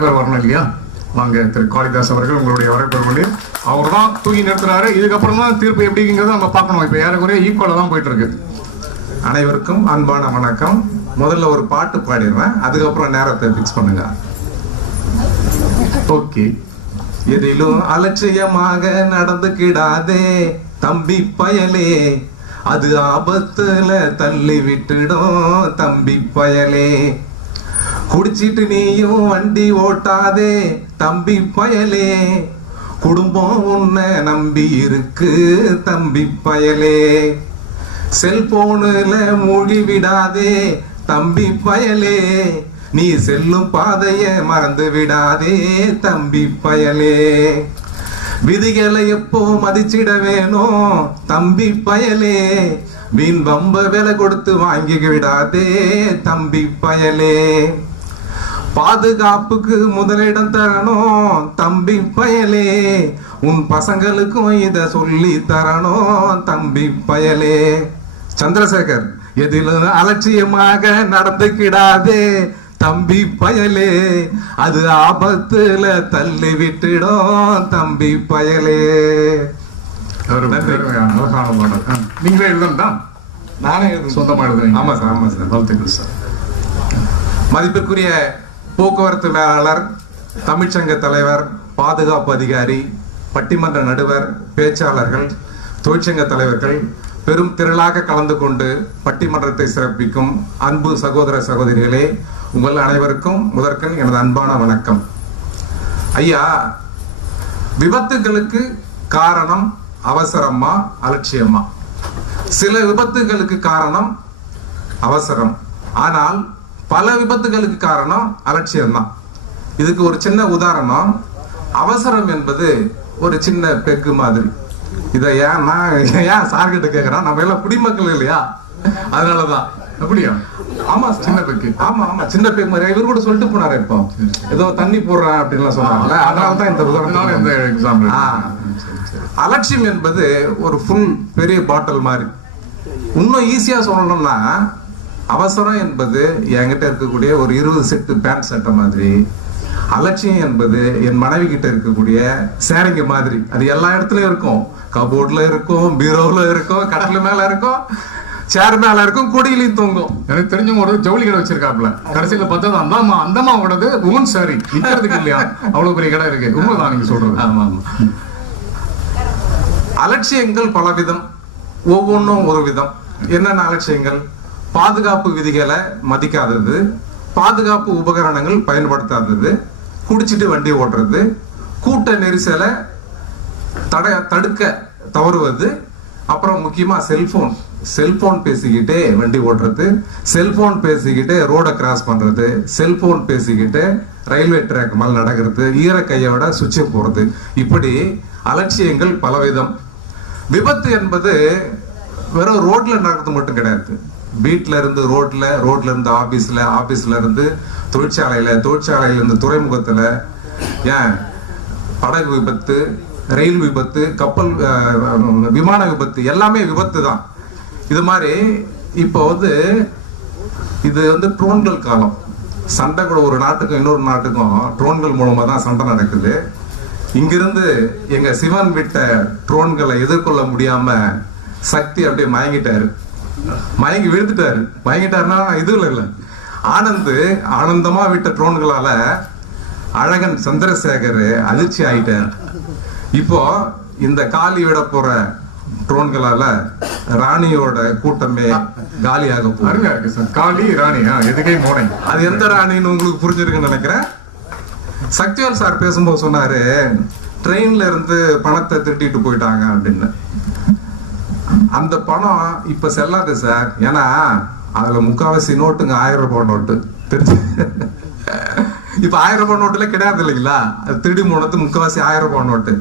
வரணும் இல்லையா? வாங்க திரு காளிதாஸ் அவர்கள் உங்களுடைய வரவேற்பு. அவர் தான் தூக்கி நிறுத்துறாரு. இதுக்கப்புறம் தான் தீர்ப்பு எப்படிங்கிறத நம்ம பார்க்கணும். இப்ப ஏறக்குறைய ஈக்குவலா தான் போயிட்டு இருக்கு. அனைவருக்கும் அன்பான வணக்கம். முதல்ல ஒரு பாட்டு பாடிடுறேன், அதுக்கப்புறம் நேரத்தை பிக்ஸ் பண்ணுங்க. ஓகே. எதிலும் அலட்சியமாக நடந்துக்கிடாதே தம்பி பயலே, அது ஆபத்துல தள்ளி விட்டுடும் தம்பி பயலே. குடிச்சிட்டு நீயும் வண்டி ஓட்டாதே தம்பி பயலே, குடும்பம் உன்னை நம்பி இருக்கு தம்பி பயலே. செல்போனுல மூழ்கி விடாதே தம்பி பயலே, நீ செல்லும் பாதைய மறந்து விடாதே தம்பி பயலே. விதிகளை எப்போ மதிச்சிட வேணும் தம்பி பயலே, வீண் வம்ப விலை கொடுத்து வாங்கி விடாதே தம்பி பயலே. பாதுகாப்புக்கு முதலிடம் தரணும் தம்பி பயலே, உன் பசங்களுக்கும் இத சொல்லி தரணும் தம்பி பயலே. சந்திரசேகர், எதிலும் அலட்சியமாக நடந்துக்கிடாதே தம்பி பயலே, அது ஆபத்துல தள்ளி விட்டுடும் தம்பி பயலே. நீங்களே எழுதா? நானே சொந்தமா எழுதுறீங்க? ஆமா சார், ஆமா சார். வாழ்த்துக்கள் சார். மதிப்பிற்குரிய போக்குவரத்து மேலாளர், தமிழ்ச்சங்க தலைவர், பாதுகாப்பு அதிகாரி, பட்டிமன்ற நடுவர், பேச்சாளர்கள், தொழிற்சங்க தலைவர்கள், பெரும் திரளாக கலந்து கொண்டு பட்டிமன்றத்தை சிறப்பிக்கும் அன்பு சகோதர சகோதரிகளே, உங்கள் அனைவருக்கும் முதற்கண் எனது அன்பான வணக்கம். ஐயா, விபத்துகளுக்கு காரணம் அவசரமா அலட்சியமா? சில விபத்துகளுக்கு காரணம் அவசரம், ஆனால் பல விபத்துகளுக்கு காரணம் அலட்சியம் தான். இதுக்கு ஒரு சின்ன உதாரணம். அவசரம் என்பது ஒரு சின்ன பெக்கு மாதிரி. இதை ஏன் சார்கிட்ட கேட்கிறேன், நம்ம எல்லாம் குடிமக்கள் இல்லையா, அதனாலதான். அப்படியா? ஆமா, சின்ன பெக்கு. ஆமா ஆமா, சின்ன பெக்கு மாதிரி. இவர் கூட சொல்லிட்டு போனாரு, இப்போ ஏதோ தண்ணி போடுறேன் அப்படின்னு சொன்னாங்கல்ல, அதனாலதான் இந்த உதாரணம், இந்த எக்ஸாம்பிள். அலட்சியம் என்பது ஒரு ஃபுல் பெரிய பாட்டில் மாதிரி. இன்னும் ஈஸியா சொல்லணும்னா, அவசரம் என்பது என்கிட்ட இருக்கக்கூடிய ஒரு 20 செட்டு பேண்ட் சட்டை மாதிரி. அலட்சியம் என்பது என் மனைவி கிட்ட இருக்கக்கூடிய சேரிங்க மாதிரி. அது எல்லா இடத்துலயும் இருக்கும். கபோர்ட்ல இருக்கும், பீரோல இருக்கும், கட்டில மேல இருக்கும், சேர் மேல இருக்கும், கொடியிலையும் தொங்கும். எனக்கு தெரிஞ்சவங்க ஒரு ஜவுளி கடை வச்சிருக்காப்ல. கடைசியில பார்த்தா அந்தமாவோடது ஓன் சாரி நிக்கிறதுக்கு இல்லையா, அவ்வளவு பெரிய கடை இருக்கு. உண்மைதான் நீங்க சொல்றது. ஆமா ஆமா. அலட்சியங்கள் பலவிதம், ஒவ்வொன்றும் ஒரு விதம். என்னென்ன அலட்சியங்கள்? பாதுகாப்பு விதிகளை மதிக்காதது, பாதுகாப்பு உபகரணங்கள் பயன்படுத்தாதது, குடிச்சிட்டு வண்டி ஓட்டுறது, கூட்ட நெரிசலை தடுக்க தவறுவது, அப்புறம் முக்கியமா செல்போன் பேசிக்கிட்டே வண்டி ஓட்டுறது, செல்போன் பேசிக்கிட்டே ரோட கிராஸ் பண்றது, செல்போன் பேசிக்கிட்டு ரயில்வே ட்ராக் மேல நடக்கிறது, ஈர கையோட சுவிட்சை போறது. இப்படி அலட்சியங்கள் பலவிதம். விபத்து என்பது வெறும் ரோட்ல நடக்கிறது மட்டும் கிடையாது. வீட்டுல இருந்து ரோட்ல, ரோட்ல இருந்து ஆபீஸ்ல, ஆபீஸ்ல இருந்து தொழிற்சாலையில, தொழிற்சாலையில இருந்து துறைமுகத்துல, ஏன் படகு விபத்து, ரயில் விபத்து, கப்பல் விமான விபத்து, எல்லாமே விபத்து தான். இது மாதிரி இப்போ இது ட்ரோன்கள் காலம். சண்டை கூட ஒரு நாட்டுக்கும் இன்னொரு நாட்டுக்கும் ட்ரோன்கள் மூலமா தான் சண்டை நடக்குது. இங்கிருந்து எங்க சிவன் விட்ட ட்ரோன்களை எதிர்கொள்ள முடியாம சக்தி அப்படியே மயங்கி விழுந்துட்டாரு. மயங்கிட்டாருன்னா இதுல இல்ல, ஆனந்தமா விட்ட ட்ரோன்களால அழகன் சந்திரசேகர் அதிர்ச்சி ஆயிட்டார். இப்போ இந்த காலி விட போற ட்ரோன்களால ராணியோட கூட்டமே காலியாக போகுது. காலி ராணி எதுக்கே மோனை. அது எந்த ராணின்னு உங்களுக்கு புரிஞ்சிருக்குன்னு நினைக்கிறேன். சக்திவேல் சார் பேசும்போது சொன்னாரு, ட்ரெயின்ல இருந்து பணத்தை திருட்டிட்டு போயிட்டாங்க அப்படின்னு. அந்த பணம் இப்ப செல்லாது சார். ஏன்னா அதுல முக்காவாசி நோட்டுங்க 1000 ரூபாய் நோட்டு. தெரிஞ்சு இப்ப 1000 ரூபாய் நோட்டுல கிடையாது இல்லைங்களா, அது திருடி போனது முக்காவாசி 1000 ரூபாய் நோட்டு.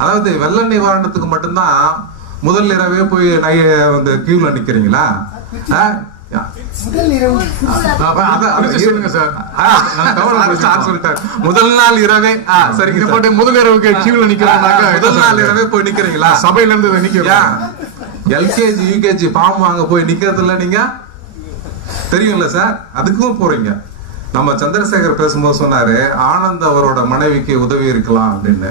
அதாவது வெள்ள நிவாரணத்துக்கு மட்டும்தான் முதல் இரவே போய் கியூல நிக்கிறீங்களா? முதல் நாள் இரவே சரிங்க, முதல் இரவுக்கு கியூல நிக்கிறாங்க. முதல் நாள் இரவே போய் நிக்கிறீங்களா? சபையில இருந்து நிக்கிறேன். எல்கேஜி யூகேஜி ஃபார்ம் வாங்க போய் நிக்கிறது இல்ல, நீங்க தெரியும்ல சார், அதுக்கும் போறீங்க. நம்ம சந்திரசேகர் பேசும்போது சொன்னாரு ஆனந்த் அவரோட மனைவிக்கு உதவி இருக்கலாம் அப்படின்னு.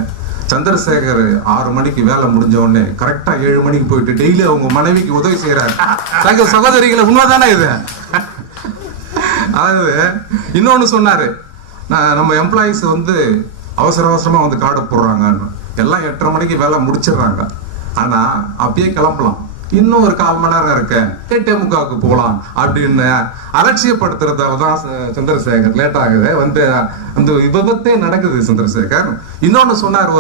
சந்திரசேகர் 6 மணிக்கு வேலை முடிஞ்ச உடனே கரெக்டா 7 மணிக்கு போயிட்டு டெய்லி அவங்க மனைவிக்கு உதவி செய்யறாரு. சகோதரிகளை உண்மைதானே இது? அதாவது இன்னொன்னு சொன்னாரு, நம்ம எம்ப்ளாயிஸ் வந்து அவசர அவசரமா வந்து கார்டு போடுறாங்கன்னு. எல்லாம் 8:30 மணிக்கு வேலை முடிச்சிடுறாங்க. ஆனா அப்படியே கிளம்பலாம், இன்னும் ஒரு 1/4 மணி நேரம் இருக்க 8:45 போகலாம் அப்படின்னு அலட்சியப்படுத்துறதால தான் சந்திரசேகர் லேட் ஆகுது. வந்து அந்த விபத்தே நடக்குது சந்திரசேகர். இன்னொன்னு சொன்னார்,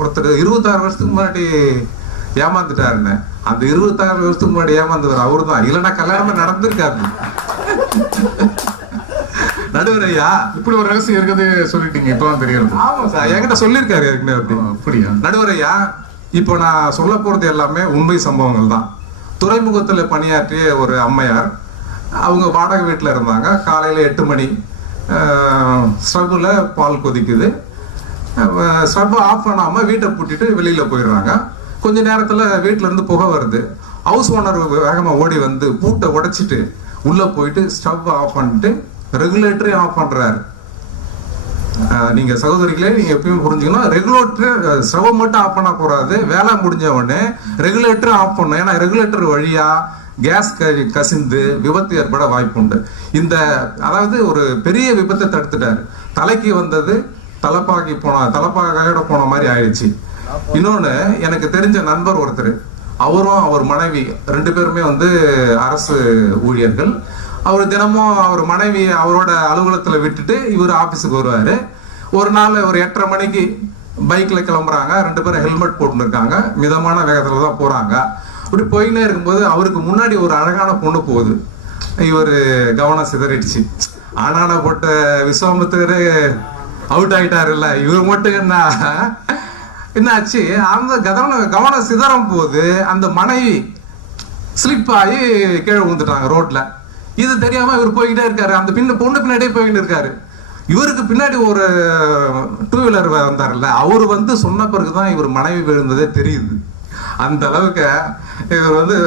ஒருத்தர் 26 வருஷத்துக்கு முன்னாடி ஏமாந்துட்டாருன்னு. அந்த 26 வருஷத்துக்கு முன்னாடி ஏமாந்தவர் அவரு தான், இல்லைன்னா கல்யாணமே நடந்திருக்காரு. நடுவர் ஐயா, இப்படி ஒரு ரகசியம் இருக்குது சொல்லிட்டீங்க, இப்பதான் தெரியாது. ஆமா சார், என்கிட்ட சொல்லியிருக்காரு ஏற்கனவே. அப்படியா? நடுவர் ஐயா, இப்போ நான் சொல்ல போறது எல்லாமே உண்மை சம்பவங்கள் தான். துறைமுகத்துல பணியாற்றிய ஒரு அம்மையார், அவங்க வாடகை வீட்டுல இருந்தாங்க. காலையில 8 மணி ஸ்டவ்ல பால் கொதிக்குது. ஸ்டவ் ஆஃப் பண்ணாம வீட்டை பூட்டிட்டு வெளியில போயிடுறாங்க. கொஞ்ச நேரத்துல வீட்டுல இருந்து புகை வருது. ஹவுஸ் ஓனர் வேகமா ஓடி வந்து பூட்டை உடைச்சிட்டு உள்ள போயிட்டு ஸ்டவ் ஆஃப் பண்ணிட்டு ரெகுலேட்டரே ஆஃப் பண்றாரு. நீங்க சகோதரிகளே, நீங்க எப்பயும் புரிஞ்சுக்கணும், ரெகுலேட்டர் ஸ்டவ் மட்டும் ஆஃப் பண்ண போறாது, வேலை முடிஞ்ச உடனே ரெகுலேட்டர் ஆஃப் பண்ணும். ஏன்னா ரெகுலேட்டர் வழியா கேஸ் கசிந்து விபத்து ஏற்பட வாய்ப்பு உண்டு. அதாவது ஒரு பெரிய விபத்தை தடுத்துட்டாரு. தலைக்கு வந்தது தலைப்பாகையோட போன மாதிரி ஆயிடுச்சு. இன்னொன்னு, எனக்கு தெரிஞ்ச நண்பர் ஒருத்தர், அவரும் அவர் மனைவி 2 பேருமே வந்து அரசு ஊழியர்கள். அவர் தினமும் அவர் மனைவி அவரோட அலுவலகத்துல விட்டுட்டு இவர் ஆபீஸுக்கு வருவாரு. ஒரு நாள் ஒரு 8:30 மணிக்கு பைக்ல கிளம்புறாங்க. 2 பேரும் ஹெல்மெட் போட்டுன்னு இருக்காங்க. மிதமான வேகத்துல தான் போறாங்க. அப்படி போயின்னே இருக்கும்போது அவருக்கு முன்னாடி ஒரு அழகான பொண்ணு போகுது. இவர் கவனம் சிதறிடுச்சு. ஆனான போட்ட விஸ்வாமித்திரரே அவுட் ஆயிட்டாரு இல்ல, இவர் மட்டும் என்னாச்சு, அந்த கவனம் சிதறும் போது அந்த மனைவி ஸ்லிப் ஆகி கீழே விழுந்துட்டாங்க ரோட்ல. இது தெரியாம இவர் போய்கிட்டே இருக்காரு. அந்த பொண்ணு பின்னாடியே போய்கிட்டு இருக்காரு. இவருக்கு பின்னாடி ஒரு 2 வீலர் வந்தாருல்ல, அவரு வந்து சொன்ன பிறகுதான் இவர் மனைவி விழுந்ததே தெரியுது. அந்த அளவுக்கு இவர் வந்து,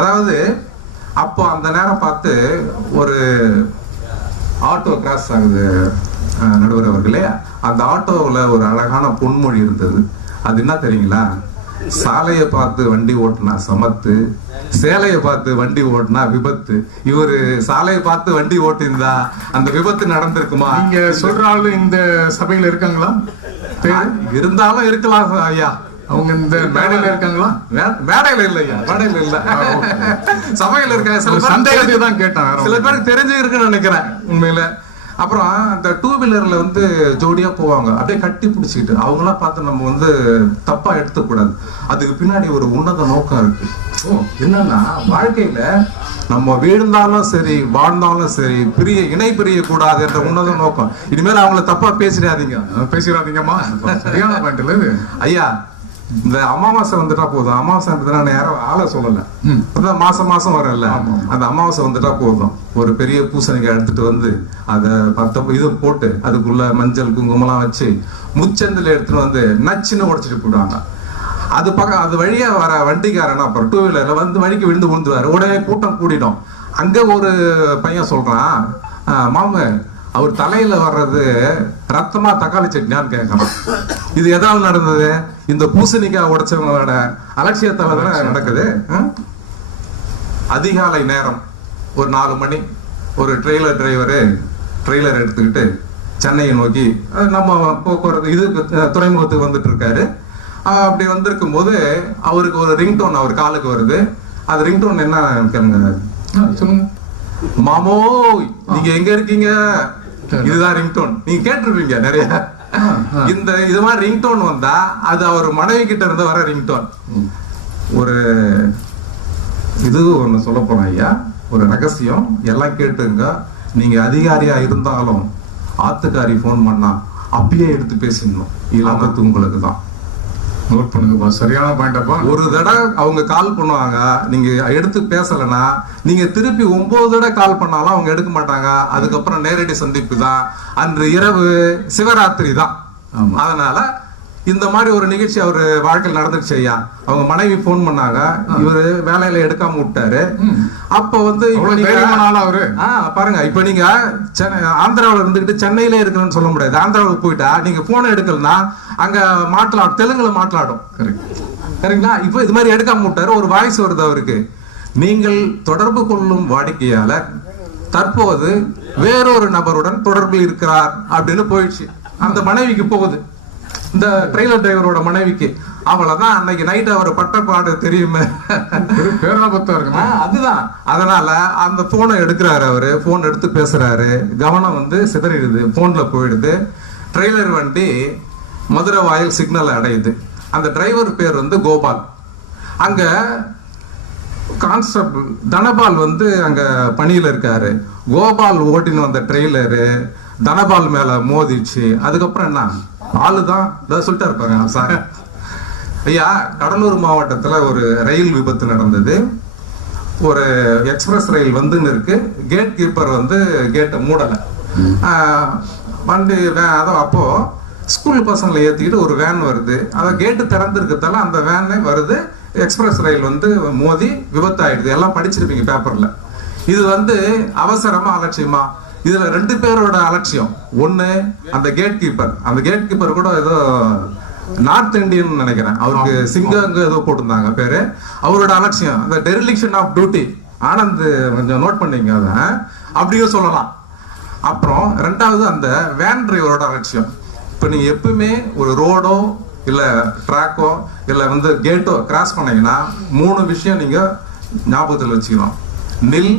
அதாவது அப்போ அந்த நேரம் பார்த்து ஒரு ஆட்டோ கிராஸ் ஆகுது நடுவர் அவர்களே. அந்த ஆட்டோவில் ஒரு அழகான பொன்மொழி இருந்தது. அது என்ன தெரியுங்களா? சாலையை பார்த்து வண்டி ஓட்டினா சமத்து, சேலையை பார்த்து வண்டி ஓட்டினா விபத்து. இவரு சாலையை பார்த்து வண்டி ஓட்டியிருந்தா அந்த விபத்து நடந்திருக்குமா? நீங்க சொல்ற ஆளு இந்த சபையில இருக்காங்களா? இருந்தாலும் இருக்கலாம் ஐயா. அவங்க இந்த மேடையில இருக்காங்களா? மேடையில இல்ல ஐயா, மேடையில இல்ல, சபையில இருக்காங்க. சில சந்தேகத்தை தான் கேட்டேன். சில பேருக்கு தெரிஞ்சு இருக்குன்னு நினைக்கிறேன் உண்மையில. அப்புறம் அந்த 2 வீலர்ல வந்து ஜோடியா போவாங்க, அப்படியே கட்டி பிடிச்சிக்கிட்டு. அவங்களாம் பார்த்து நம்ம வந்து தப்பா எடுத்துக்கூடாது. அதுக்கு பின்னாடி ஒரு உன்னத நோக்கம் இருக்கு. என்னன்னா, வாழ்க்கையில நம்ம வீழ்ந்தாலும் சரி வாழ்ந்தாலும் சரி இணை பிரிய கூடாது என்ற உன்னத நோக்கம். இனிமேல் அவங்கள தப்பா பேசிடாதீங்கம்மா. சரியான பாயிண்ட் இது ஐயா. இந்த அமாவாசை வந்துட்டா போதும். அமாவாசை நான் யாரும் ஆளை சொல்லல, அதான் மாசம் வரல. அந்த அமாவாசை வந்துட்டா போதும், ஒரு பெரிய பூசணிக்காய் எடுத்துட்டு வந்து அதை 10 இது போட்டு அதுக்குள்ள மஞ்சள் குங்குமம்லாம் வச்சு முச்சந்தில எடுத்துட்டு வந்து நச்சுன்னு உடைச்சிட்டு போயிடுவாங்க. அது வழியா வர வண்டிக்காரன் அப்புறம் 2 வீலர்ல வந்து வழிக்கு விழுந்து விழுந்துவாரு. உடனே கூட்டம் கூடிடும். அங்க ஒரு பையன் சொல்றான், மாமு அவர் தலையில வர்றது ரத்தமா தக்காளி சட்னியான்னு கேட்கறான். இது எதாவது நடந்தது? இந்த பூசணிக்காய் உடைச்சவங்களோட அலட்சியத்தால தானே நடக்குது. அதிகாலை நேரம் ஒரு 4 மணி ஒரு ட்ரெய்லர் டிரைவரு ட்ரெய்லர் எடுத்துக்கிட்டு சென்னையை நோக்கி நம்ம போக்குவரத்து இது துறைமுகத்துக்கு வந்துட்டு இருக்காரு. அப்படி வந்திருக்கும் போது அவருக்கு ஒரு ரிங்டோன் அவர் காலுக்கு வருது. அது ரிங்டோன் என்ன கேளுங்க சொல்லுங்க. மாமோ நீங்க எங்க இருக்கீங்க? இதுதான் ரிங்டோன். நீங்க கேட்டிருப்பீங்க நிறைய. இது மாதிரி ரிங்டோன் வந்தா அது அவர் மனைவி கிட்ட இருந்து வர ரிங்டோன். ஒரு இது ஒண்ணு சொல்ல போறேன் ஐயா, ஒரு ரகசியம், எல்லாம் கேட்டுங்க. நீங்க அதிகாரியா இருந்தாலும் ஆத்துக்காரி போன் பண்ணா அப்பயே எடுத்து பேசிடணும். இலாபத்து உங்களுக்கு தான். நோட் பண்ணுங்கப்பா, சரியான பாயிண்டப்பா. ஒரு தடவை அவங்க கால் பண்ணுவாங்க, நீங்க எடுத்து பேசலன்னா நீங்க திருப்பி 9 தடவை கால் பண்ணாலும் அவங்க எடுக்க மாட்டாங்க. அதுக்கப்புறம் நேரடி சந்திப்பு தான். அன்று இரவு சிவராத்திரி தான். அதனால இந்த மாதிரி ஒரு நிகழ்ச்சி அவர் வாழ்க்கையில் நடந்துச்சு ஐயா. அவங்க மனைவி போன் பண்ணாங்க, இவரு வேலையில எடுக்காம விட்டாரு. அப்ப வந்து பாருங்க, இப்ப நீங்க ஆந்திராவில இருந்துகிட்டு சென்னையில இருக்கிறேன்னு சொல்ல முடியாது. ஆந்திராவுக்கு போயிட்டா நீங்க போனை எடுக்கலன்னா அங்க மாట్లాடும், தெலுங்குல மாట్లాடும். சரிங்களா? இப்ப இது மாதிரி எடுக்காம விட்டாரு. ஒரு வாய்ஸ் வருது அவருக்கு, நீங்கள் தொடர்பு கொள்ளும் வாடிக்கையாளர் தற்போது வேறொரு நபருடன் தொடர்பில் இருக்கிறார் அப்படின்னு போயிடுச்சு. அந்த மனைவிக்கு போகுது, இந்த ட்ரெய்லர் டிரைவரோட மனைவிக்கு. அவ்வளவுதான், அன்னைக்கு நைட் அவர் பட்டப்பாடு தெரியுமே. அதுதான். அதனால அந்த போனை எடுக்கிறாரு அவரு, போன் எடுத்து பேசுறாரு, கவனம் வந்து சிதறிடுது, போன்ல போயிடுது. ட்ரெய்லர் வண்டி மதுரை வாயில் சிக்னல் அடையுது. அந்த டிரைவர் பேர் வந்து கோபால். அங்க கான்ஸ்டபிள் தனபால் வந்து அங்க பணியில இருக்காரு. கோபால் ஓட்டின்னு வந்த ட்ரெய்லரு தனபால் மேல மோதிச்சு. அதுக்கப்புறம் என்ன ஆளுதான் சொல்லிட்டா இருப்பாங்க சார். ஐயா, கடலூர் மாவட்டத்துல ஒரு ரயில் விபத்து நடந்தது. ஒரு எக்ஸ்பிரஸ் ரயில் வந்துன்னு இருக்கு. கேட் கீப்பர் வந்து கேட்டை மூடலை. வண்டி அப்போ ஸ்கூல் பசங்களை ஏற்றிக்கிட்டு ஒரு வேன் வருது. அதை கேட்டு திறந்துருக்கதால அந்த வேனே வருது. எக்ஸ்பிரஸ் ரயில் வந்து மோதி விபத்து ஆயிடுது. எல்லாம் படிச்சிருப்பீங்க பேப்பர்ல. இது வந்து அவசரமா அலட்சியமா? இதுல 2 பேரோட அலட்சியம். ஒண்ணு அந்த கேட் கீப்பர். அந்த கேட் கீப்பர் கூட ஏதோ நார்த் இந்தியன் நினைக்கிறேன், அவருக்கு சிங்கம் ஏதோ போட்டிருந்தாங்க பேரு. அவரோட அலட்சியம், அந்த டெரிலிக்ஷன் ஆஃப் டியூட்டி. ஆனந்த் கொஞ்சம் நோட் பண்ணீங்க, அத அப்படியும் சொல்லலாம். அப்புறம் 2வது அந்த வேன் டிரைவரோட அலட்சியம். இப்ப நீங்க எப்பவுமே ஒரு ரோடோ இல்ல ட்ராக்கோ இல்ல வந்து கேட்டோ கிராஸ் பண்ணீங்கன்னா 3 விஷயம் நீங்க ஞாபகத்தில் வச்சுக்கணும். நில்,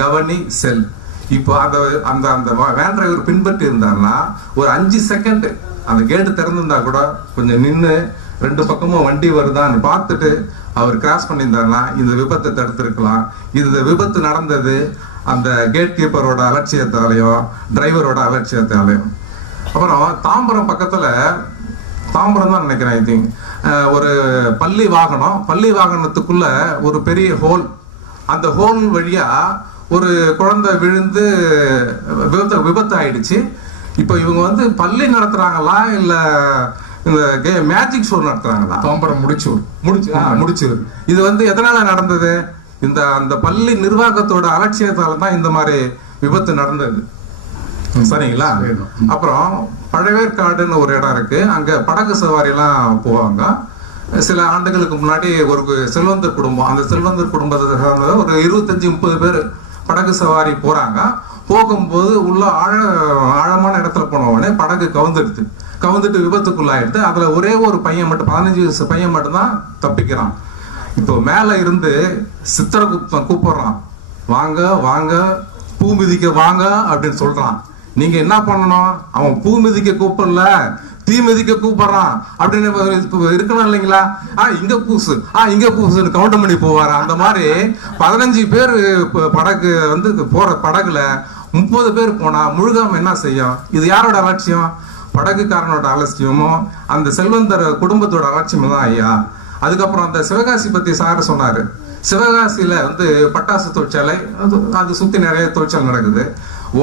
கவனி, செல். இப்போ அந்த அந்த அந்த வேன் டிரைவர் பின்பற்றி இருந்தாருன்னா ஒரு 5 செகண்ட் அந்த கேட்டு திறந்திருந்தா கூட கொஞ்சம் நின்று 2 பக்கமும் வண்டி வருதான்னு பார்த்துட்டு அவர் கிராஸ் பண்ணியிருந்தாருன்னா இந்த விபத்தை தடுத்திருக்கலாம். இந்த விபத்து நடந்தது அந்த கேட் கீப்பரோட அலட்சியத்தாலையும் டிரைவரோட அலட்சியத்தாலையும். அப்புறம் தாம்பரம் பக்கத்துல, தாம்பரம் தான் நினைக்கிறேன், ஐ திங்க், ஒரு பள்ளி வாகனத்துக்குள்ள ஒரு பெரிய ஹோல். அந்த ஹோல் வழியா ஒரு குழந்தை விழுந்து விபத்து ஆயிடுச்சு. இப்போ இவங்க வந்து பள்ளி நடத்துறாங்களா இல்ல இந்த மேஜிக் ஷோ நடத்துறாங்களா? தாம்பரம் முடிச்சூர். இது வந்து எதனால நடந்தது? அந்த பள்ளி நிர்வாகத்தோட அலட்சியத்தால தான் இந்த மாதிரி விபத்து நடந்தது. சரிங்களா? அப்புறம் பழவேற்காடுன்னு ஒரு இடம் இருக்கு. அங்க படகு சவாரி எல்லாம் போவாங்க. சில ஆண்டுகளுக்கு முன்னாடி ஒரு செல்வந்தர் குடும்பம், அந்த செல்வந்தர் குடும்பத்தை சார்ந்த ஒரு 25-30 பேர் படகு சவாரி போறாங்க. போகும்போது உள்ள ஆழமான இடத்துல போனவொடனே படகு கவுந்துட்டு விபத்துக்குள்ளாயிடுது. அதுல ஒரே ஒரு பையன் மட்டும், 15 வயசு பையன் மட்டும்தான் தப்பிக்கிறான். இப்போ மேல இருந்து சித்திரகுப்தன் கூப்பிடுறான், வாங்க வாங்க பூ மிதிக்க வாங்க அப்படின்னு சொல்றான். நீங்க என்ன பண்ணணும்? அவன் பூ மிதிக்க கூப்பிடல, தீ மிதிக்க கூப்பிடுறான் அப்படின்னு இருக்கணும் இல்லைங்களா? இங்க பூசுன்னு கவுண்ட் பண்ணி போவாரு. அந்த மாதிரி 15 பேர் படகு வந்து போற படகுல 30 பேர் போனா முழுகாம என்ன செய்யும்? இது யாரோட அலட்சியம்? படகுக்காரனோட அலட்சியமும் அந்த செல்வந்தர் குடும்பத்தோட அலட்சியமும் தான் ஐயா. அதுக்கப்புறம் அந்த சிவகாசி பத்தி சார் சொன்னாரு. சிவகாசியில வந்து பட்டாசு தொழிற்சாலை, அது சுத்தி நிறைய தொழிற்சாலை நடக்குது.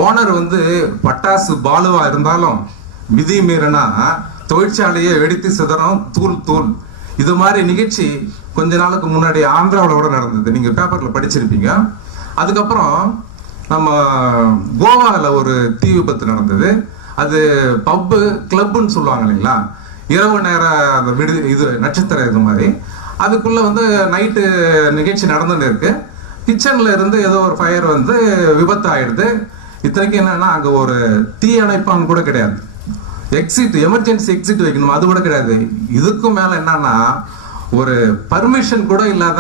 ஓனர் வந்து பட்டாசு பாலுவா இருந்தாலும் விதி மீறினா தொழிற்சாலையை வெடித்து சிதறம், தூள். இது மாதிரி நிகழ்ச்சி கொஞ்ச நாளுக்கு முன்னாடி ஆந்திராவில் கூட நடந்தது. நீங்க பேப்பர்ல படிச்சிருப்பீங்க. அதுக்கப்புறம் நம்ம கோவாவில் ஒரு தீ விபத்து நடந்தது. அது பப்பு கிளப்னு சொல்லுவாங்க இல்லைங்களா, இரவு நேர அந்த இது நட்சத்திரம் இது மாதிரி. அதுக்குள்ள வந்து நைட்டு நிகழ்ச்சி நடந்துன்னு இருக்கு. கிச்சன்ல இருந்து ஏதோ ஒரு ஃபயர் வந்து விபத்து ஆயிடுது. இத்தனைக்கு என்னன்னா அங்க ஒரு தீ அணைப்பான் கூட கிடையாது. எமர்ஜென்சி எக்ஸிட் வைக்கணும், அது கூட கிடையாது. இதுக்கும் மேல என்னன்னா ஒரு பர்மிஷன் கூட இல்லாத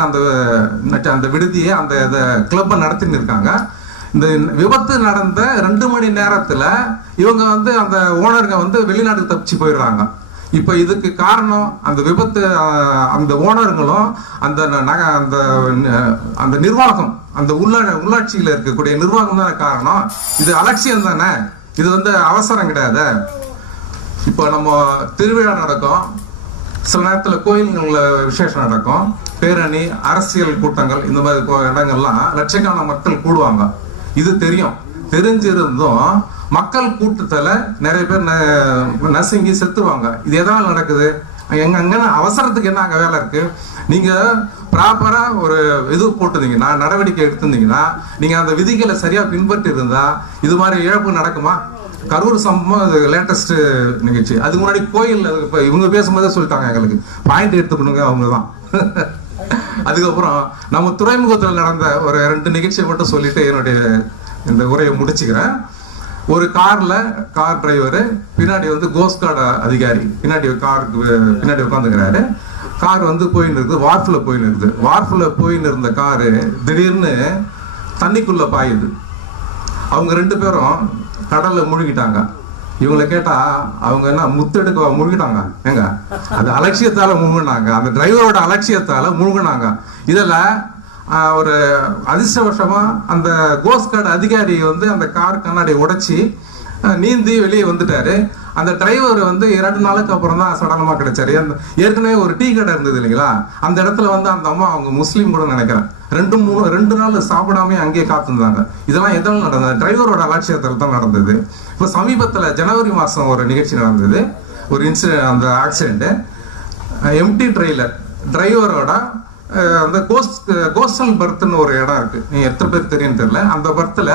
அந்த விடுதியை அந்த கிளப்பை நடத்தின்னு இருக்காங்க. இந்த விபத்து நடந்த 2 மணி நேரத்துல இவங்க வந்து அந்த ஓனருங்க வந்து வெளிநாட்டுக்கு தப்பிச்சு போயிடுறாங்க. இப்ப இதுக்கு காரணம் அந்த விபத்து, அந்த ஓனருங்களும் அந்த நிர்வாகம், அந்த உள்ளாட்சியில இருக்கக்கூடிய நிர்வாகம் தானே காரணம். இது அலட்சியம் தானே, இது வந்து அவசரம் கிடையாது. இப்போ நம்ம திருவிழா நடக்கும், சில நேரத்துல கோயில்கள்ல விசேஷம் நடக்கும், பேரணி, அரசியல் கூட்டங்கள், இந்த மாதிரி இடங்கள்லாம் லட்சக்கணக்கான மக்கள் கூடுவாங்க. இது தெரியும். தெரிஞ்சிருந்தும் மக்கள் கூட்டத்துல நிறைய பேர் நசுங்கி செத்துவாங்க. இது எதனால நடக்குது? அங்க அவசரத்துக்கு என்ன அங்க வேலை இருக்கு? நீங்க ப்ராப்பரா ஒரு இது போட்டுருந்தீங்கன்னா, நடவடிக்கை எடுத்திருந்தீங்கன்னா, நீங்க அந்த விதிகளை சரியா பின்பற்றி இருந்தா இது மாதிரி இழப்பு நடக்குமா? கரூர் சம்பவம் அது லேட்டஸ்ட் நிகழ்ச்சி. அதுக்கு முன்னாடி கோயில் இவங்க பேசும்போதே சொல்லிட்டாங்க, எங்களுக்கு பாயிண்ட் எடுத்துக்கணுங்க அவங்கதான். அதுக்கப்புறம் நம்ம துறைமுகத்தில் நடந்த ஒரு 2 நிகழ்ச்சியை மட்டும் சொல்லிட்டு என்னுடைய இந்த உரையை முடிச்சுக்கிறேன். ஒரு கார் டிரைவர் பின்னாடி கோஸ்ட் கார்டு அதிகாரி காருக்கு பின்னாடி உட்காந்துக்கிறாரு. கார் போயின்னு இருக்குது, வார்ஃபில் போயின்னு இருக்குது. வார்ஃபில் போயின்னு இருந்த காரு திடீர்னு தண்ணிக்குள்ள பாயுது. அவங்க 2 பேரும் கடல்ல முழுகிட்டாங்க. இவங்களை கேட்டா அவங்க என்ன முத்தெடுக்க முழுகிட்டாங்க. ஏங்க, அது அலட்சியத்தால முழுகினாங்க, அந்த டிரைவரோட அலட்சியத்தால முழுகினாங்க. இதுல ஒரு அதிர்ஷ்டவசமா அந்த கோஸ்ட் கார்டு அதிகாரி அந்த கார் கண்ணாடி உடைச்சி நீந்தி வெளியே வந்துட்டாரு. அந்த டிரைவர் 2 நாளுக்கு அப்புறம் தான் சடலமா கிடைச்சாரு. ஏற்கனவே ஒரு டீ கடை இருந்தது இல்லைங்களா, அந்த இடத்துல அந்த அம்மா அவங்க முஸ்லீம் கூட நினைக்கிறேன் 2 நாள் சாப்பிடாம அங்கேயே காத்திருந்தாங்க. இதெல்லாம் எதனால நடந்தது? டிரைவரோட அலட்சியத்தில் தான் நடந்தது. இப்போ சமீபத்துல ஜனவரி மாசம் ஒரு நிகழ்ச்சி நடந்தது, ஒரு இன்சிடென்ட். அந்த ஆக்சிடென்ட் எம்டி ட்ரெய்லர் டிரைவரோட அந்த கோஸ்டல் பர்த்னு ஒரு இடம் இருக்கு, நீங்க எத்தனை பேர் தெரியும் தெரியல. அந்த பர்த்ல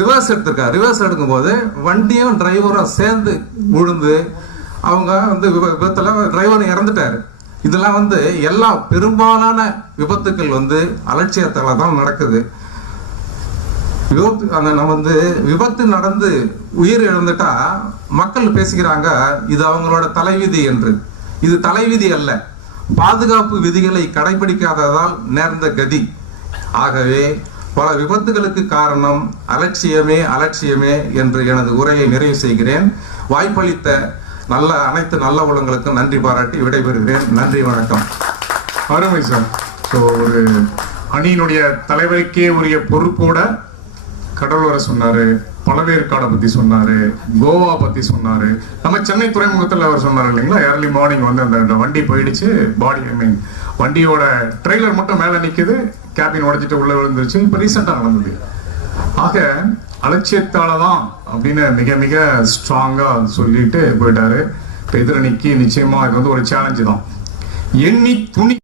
ரிவர்ஸ் எடுத்திருக்கா. ரிவர்ஸ் எடுக்கும்போது வண்டியும் டிரைவரும் சேர்ந்து விழுந்து அவங்க விபத்துல டிரைவரும் இறந்துட்டாரு. இதெல்லாம் எல்லா பெரும்பாலான விபத்துக்கள் அலட்சியத்தால தான் நடக்குது. நம்ம விபத்து நடந்து உயிர் இழந்துட்டா மக்கள் பேசிக்கிறாங்க இது அவங்களோட தலைவிதி என்று. இது தலைவிதி அல்ல, பாதுகாப்பு விதிகளை கடைபிடிக்காததால் நேர்ந்த கதி. ஆகவே பல விபத்துகளுக்கு காரணம் அலட்சியமே என்று எனது உரையை நிறைவு செய்கிறேன். வாய்ப்பளித்த அனைத்து நல்ல உள்ளங்களுக்கும் நன்றி பாராட்டி விடைபெறுகிறேன். நன்றி, வணக்கம். அருமை சார். ஸோ ஒரு அணியினுடைய தலைவருக்கே உரிய பொறுப்போட கடலோர சொன்னாரு, பழவேற்காடை பத்தி சொன்னாரு, கோவா பத்தி சொன்னாரு. நம்ம சென்னை துறைமுகத்தில் அவர் சொன்னார் இல்லைங்களா, ஏர்லி மார்னிங் அந்த வண்டி போயிடுச்சு, வண்டியோட ட்ரெய்லர் மட்டும் மேல நிக்குது, கேபின் உடைச்சிட்டு உள்ள விழுந்துருச்சு. இப்ப ரீசெண்டா நடந்தது. ஆக அலட்சியத்தாலதான் அப்படின்னு மிக மிக ஸ்ட்ராங்கா சொல்லிட்டு போயிட்டாரு. இப்ப எதிரணிக்கு நிச்சயமா இது ஒரு சேலஞ்சு தான். எண்ணி துணி